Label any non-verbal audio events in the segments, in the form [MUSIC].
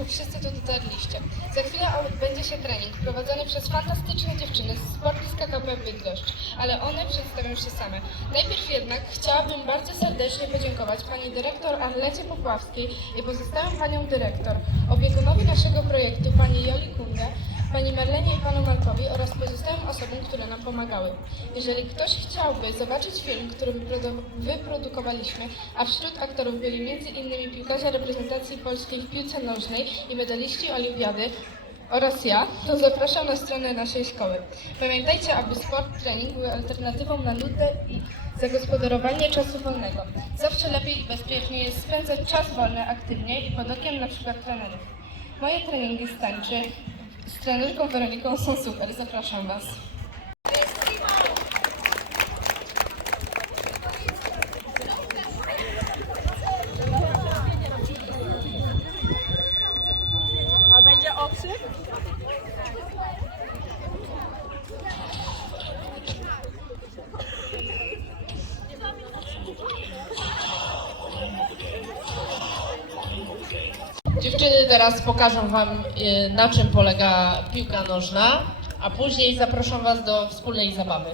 którym wszyscy tu dotarliście. Za chwilę odbędzie się trening prowadzony przez fantastyczne dziewczyny z sportiska KP Bydgoszcz, ale one przedstawią się same. Najpierw jednak chciałabym bardzo serdecznie podziękować pani dyrektor Arlecie Popławskiej i pozostałym panią dyrektor, opiekunowi naszego projektu, pani Joli Kunde, pani Marlenie i panu Markowi oraz pozostałym osobom, które nam pomagały. Jeżeli ktoś chciałby zobaczyć film, który wyprodu- wyprodukowaliśmy, a wśród aktorów byli m.in. piłkarze reprezentacji polskiej w piłce nożnej i medaliści olimpiady, oraz ja, to zapraszam na stronę naszej szkoły. Pamiętajcie, aby sport, trening były alternatywą na nudę i zagospodarowanie czasu wolnego. Zawsze lepiej i bezpieczniej jest spędzać czas wolny aktywnie i pod okiem przykład trenerów. Moje treningi z z trenerką Weroniką są super, zapraszam Was. A będzie okrzyk? Dziewczyny teraz pokażą Wam, y, na czym polega piłka nożna, a później zaproszę Was do wspólnej zabawy.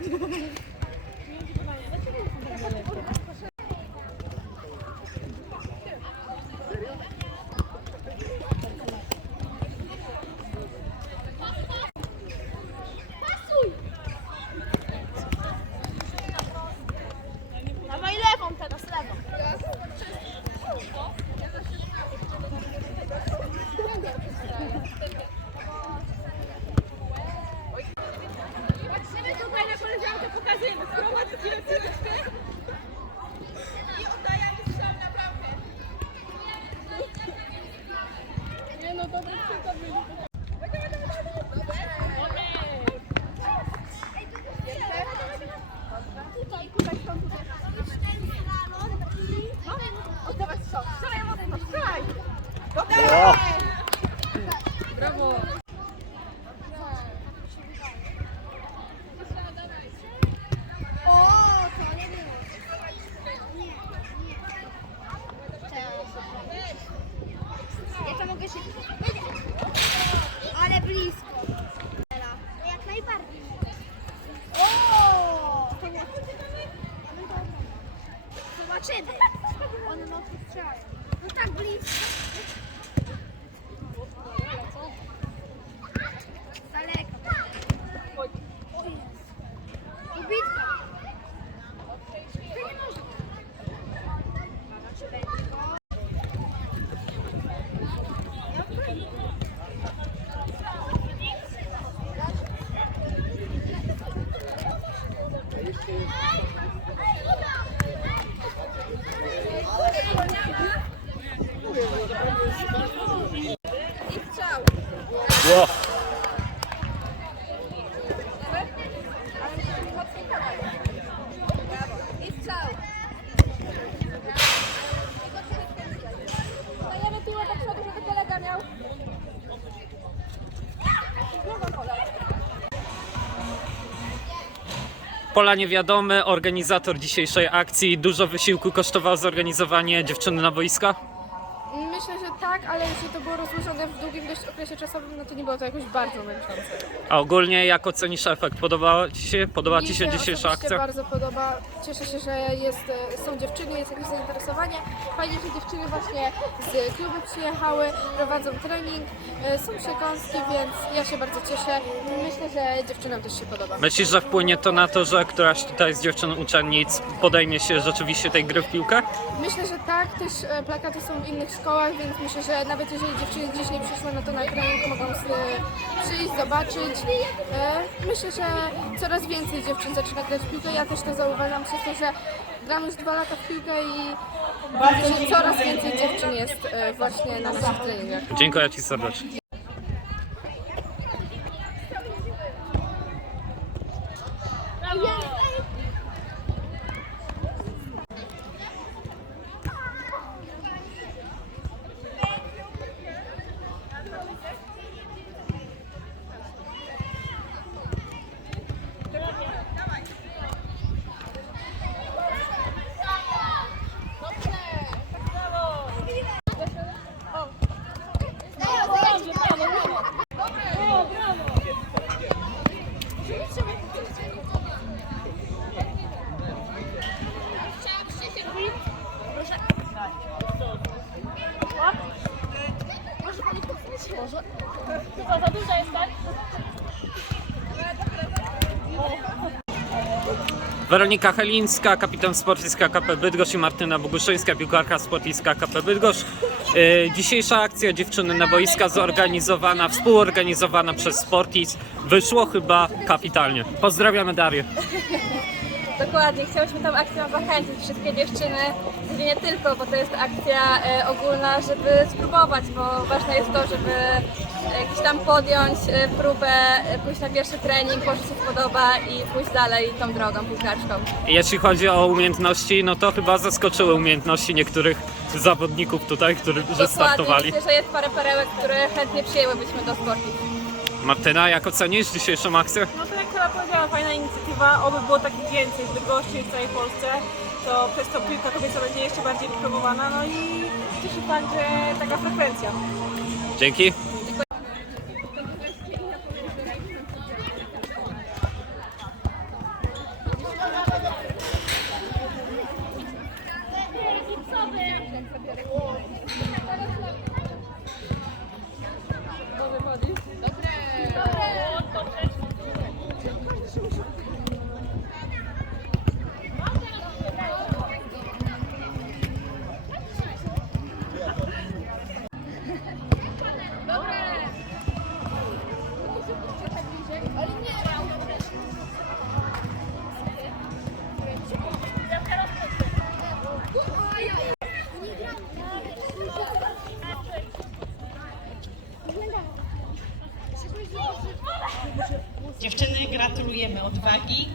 ハハハハ! Nie no, dobry przykład Tutaj, tutaj, stąd, tutaj. No, oddawaj strzał. Strzelaj mocno, strzelaj! Oddawaj! Brawo! O, tak! Zobaczymy. One mocno strzelają. No tak blisko. Daleko. O Jezu. Ubitka. To nie może. Ło. I strzał. Dajemy piłę do przodu, żeby kolega miał. Pola niewiadome, organizator dzisiejszej akcji. Dużo wysiłku kosztowało zorganizowanie dziewczyny na boiska? Myślę, że tak, ale jeśli to było rozłożone w długim dość okresie czasowym, no to nie było to jakoś bardzo męczące. A ogólnie jak ocenisz efekt? Podobała Ci się? Podoba Ci się dzisiejsza osobiście akcja? bardzo podoba. Cieszę się, że jest, e, są dziewczyny, jest jakieś zainteresowanie. Fajnie, że dziewczyny właśnie z klubu przyjechały, prowadzą trening, e, są przekąski, więc ja się bardzo cieszę. Myślę, że dziewczynom też się podoba. Myślisz, że wpłynie to na to, że któraś tutaj z dziewczyn uczennic podejmie się rzeczywiście tej gry w piłkę? Myślę, że tak, też e, plakaty są w innych szkołach, więc myślę, że nawet jeżeli dziewczyny gdzieś nie przyszły, no to na trening mogą przyjść, zobaczyć. E, Myślę, że coraz więcej dziewczyn zaczyna grać w piłkę. Ja też to zauważam przez to, że gram już dwa lata w piłkę i widzę, że coraz więcej dziewczyn jest e, właśnie na naszych treningach. Dziękuję Ci serdecznie. Weronika Helińska, kapitan sportiska KP Bydgoszcz i Martyna Boguszyńska, piłkarka sportiska KP Bydgoszcz. Yy, dzisiejsza akcja dziewczyny na boiska zorganizowana, współorganizowana przez Sportis. Wyszło chyba kapitalnie. Pozdrawiamy Darię. [LAUGHS] Dokładnie, chciałyśmy tą akcją zachęcić wszystkie dziewczyny, gdzie nie tylko, bo to jest akcja e, ogólna, żeby spróbować, bo ważne jest to, żeby jakiś tam podjąć e, próbę, e, pójść na pierwszy trening, może się spodoba i pójść dalej tą drogą piłkarską. Jeśli chodzi o umiejętności, no to chyba zaskoczyły umiejętności niektórych zawodników tutaj, którzy że startowali. Dokładnie, myślę, że jest parę perełek, które chętnie przyjęłybyśmy do sportu. Martyna, jak ocenisz dzisiejszą akcję? No to jak Kala powiedziała, fajna inicjatywa, oby było takich więcej w Bydgoszczy i w całej Polsce, to przez to piłka kobieca będzie jeszcze bardziej promowana, no i cieszy fakt, że taka frekwencja. Dzięki. Dziewczyny, gratulujemy odwagi.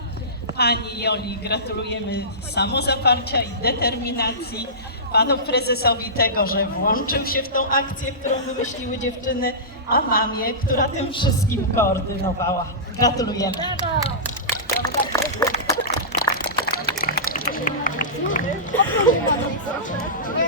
Pani Joli gratulujemy samozaparcia i determinacji. Panu prezesowi tego, że włączył się w tą akcję, którą wymyśliły dziewczyny, a mamie, która tym wszystkim koordynowała. Gratulujemy. Nie